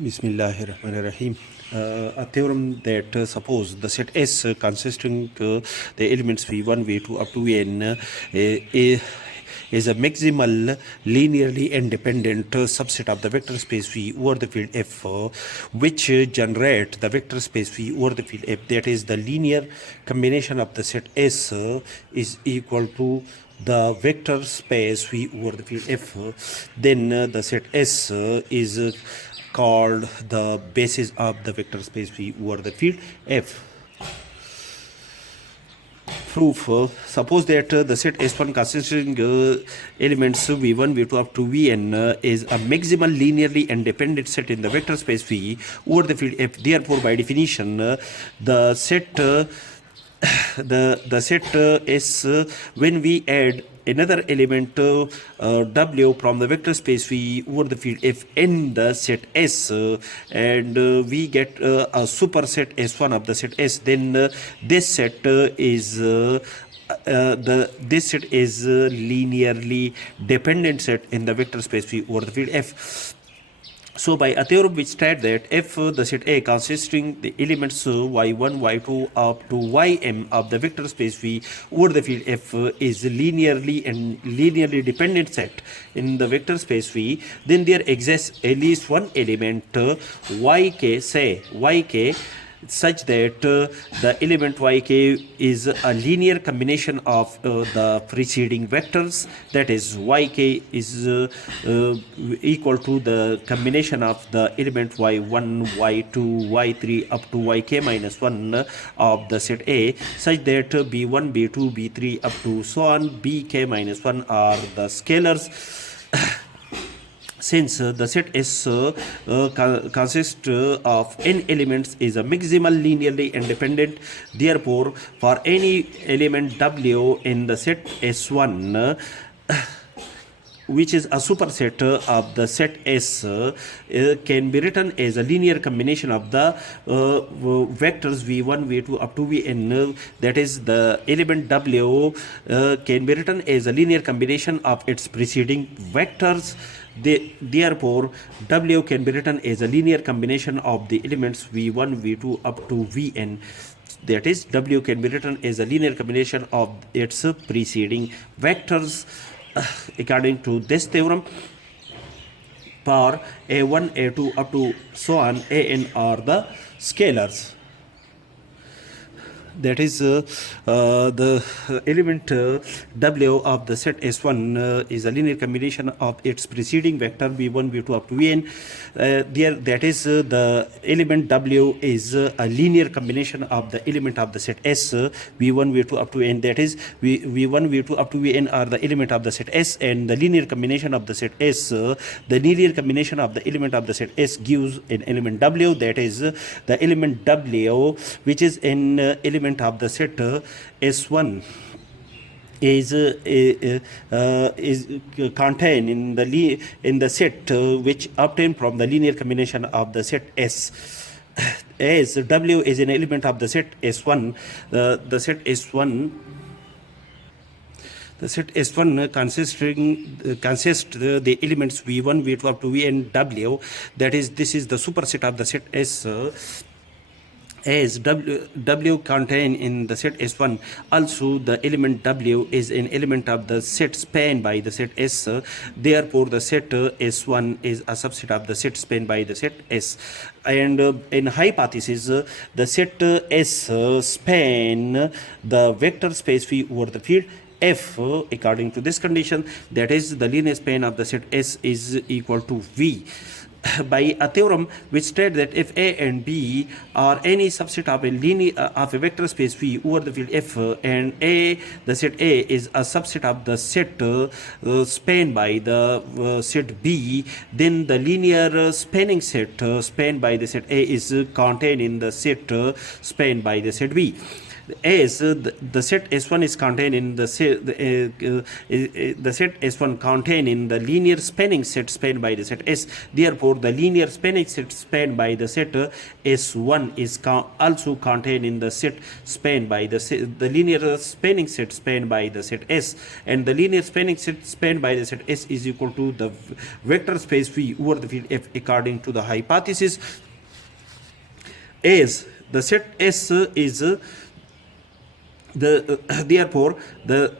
Bismillahirrahmanirrahim. A theorem that suppose the set S consisting the elements V1, V2 up to Vn is a maximal linearly independent subset of the vector space V over the field F, which generate the vector space V over the field F. That is, the linear combination of the set S is equal to the vector space V over the field F. Then the set S is called the basis of the vector space V over the field F. Proof. Suppose that the set S1 consisting elements V1, V2 up to Vn is a maximal linearly independent set in the vector space V over the field F. Therefore, by definition, the set the set S, when we add another element W from the vector space V over the field F in the set S, and we get a superset S1 of the set S, then this set is this set is linearly dependent set in the vector space V over the field F. So by a theorem which states that if the set A consisting the elements y1, y2 up to ym of the vector space V over the field F is linearly dependent set in the vector space V, then there exists at least one element yk, say yk, such that the element yk is a linear combination of the preceding vectors, that is yk is equal to the combination of the element y1, y2, y3 up to yk minus 1 of the set A, such that b1, b2, b3 up to so on bk minus 1 are the scalars. Since the set S consists of n elements is a maximal linearly independent, therefore for any element W in the set S1 which is a superset of the set S can be written as a linear combination of the vectors V1, V2 up to Vn, that is the element W can be written as a linear combination of its preceding vectors. Therefore, W can be written as a linear combination of the elements V1, V2 up to Vn. That is, W can be written as a linear combination of its preceding vectors. According to this theorem, for A1, A2 up to so on An are the scalars. That is, the element W of the set S1 is a linear combination of its preceding vector V1, V2 up to Vn. That is, the element W is a linear combination of the element of the set S V1, V2 up to N. That is, V1, V2 up to Vn are the element of the set S, and the linear combination of the set S, the linear combination of the element of the set S gives an element W. That is, the element W, which is an element of the set S1 is contained in the set which obtained from the linear combination of the set S. As W is an element of the set S1, the set S1 consists the elements V1, V2 up to Vn W. That is, this is the superset of the set S. As W contained in the set S1, also the element W is an element of the set spanned by the set S. Therefore, the set S1 is a subset of the set spanned by the set S. And in hypothesis, the set S span the vector space V over the field F. According to this condition, that is, the linear span of the set S is equal to V. By a theorem which states that if A and B are any subset of a vector space V over the field F, and the set A is a subset of the set spanned by the set B, then the linear spanning set spanned by the set A is contained in the set spanned by the set B. as the set S1 is contained in the set S1 contained in the linear spanning set spanned by the set S. Therefore, the linear spanning set spanned by the set S1 is also contained in the set spanned by the linear spanning set spanned by the set S, and the linear spanning set spanned by the set S is equal to the vector space V over the field F according to the hypothesis. As the set S is therefore the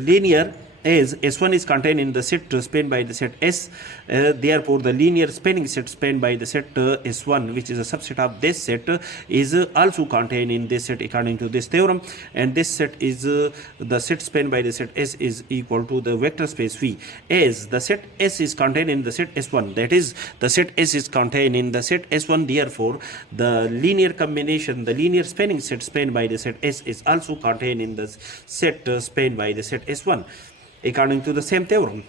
linear as S1 is contained in the set spanned by the set S, therefore the linear spanning set spanned by the set S1, which is a subset of this set, is also contained in this set according to this theorem, and this set is the set spanned by the set S is equal to the vector space V. As the set S is contained in the set S1, that is the set S is contained in the set S1, therefore the linear combination, the linear spanning set spanned by the set S is also contained in the set spanned by the set S1 according to the same theorem.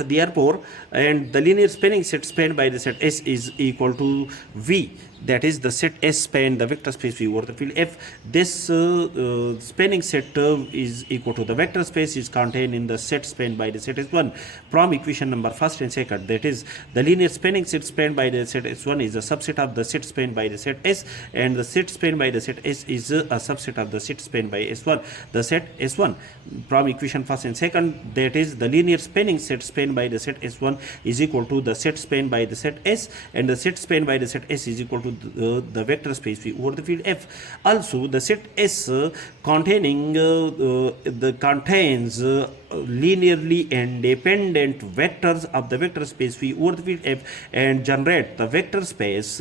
Therefore, and the linear spanning set spanned by the set S is equal to V, that is the set S span the vector space V over the field F. This spanning set is equal to the vector space is contained in the set spanned by the set S1 from equation number first and second, that is the linear spanning set spanned by the set S1 is a subset of the set spanned by the set S, and the set spanned by the set S is a subset of the set spanned by S1, the set S1 from equation first and second, that is the linear spanning set spanned by the set S1 is equal to the set spanned by the set S, and the set spanned by the set S is equal to the vector space V over the field F. Also, the set S contains linearly independent vectors of the vector space V over the field F and generate the vector space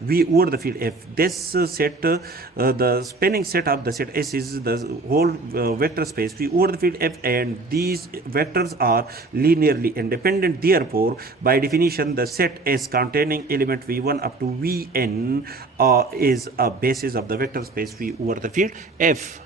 V over the field F. This set, the spanning set of the set S is the whole vector space V over the field F, and these vectors are linearly independent. Therefore, by definition, the set S containing element V1 up to Vn is a basis of the vector space V over the field F.